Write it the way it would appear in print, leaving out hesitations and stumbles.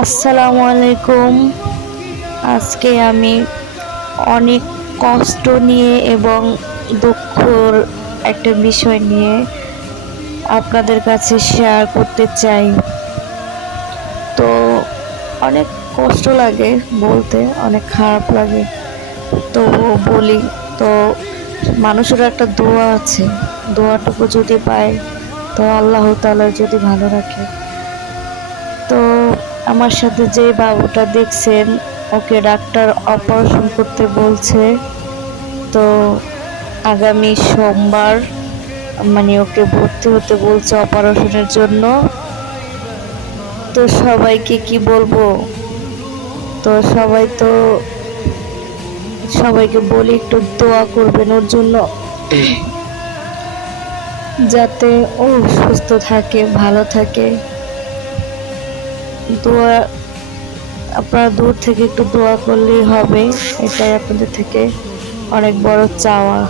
আসসালামু আলাইকুম। আজকে আমি অনেক কষ্ট নিয়ে এবং দুঃখর একটা বিষয় নিয়ে আপনাদের কাছে শেয়ার করতে চাই। তো অনেক কষ্ট লাগে বলতে, অনেক খারাপ লাগে, তো বলি। তো মানুষের একটা দোয়া আছে, দোয়াটুকু যদি পায় তো আল্লাহ তাআলা যদি ভালো রাখে। তো আমার সাথে যে বাবুটা দেখছেন, ওকে ডাক্তার অপারেশন করতে বলছে। তো আগামী সোমবার ওকে ভর্তি হতে বলছে অপারেশনের জন্য। তো সবাইকে কি বলবো, তো সবাইকে বলি একটু দোয়া করবেন ওর জন্য, যাতে ও সুস্থ থাকে, ভালো থাকে। দোয়া আপনারা দূর থেকে একটু দোয়া করলেই হবে, এটাই আপনাদের থেকে অনেক বড় চাওয়া।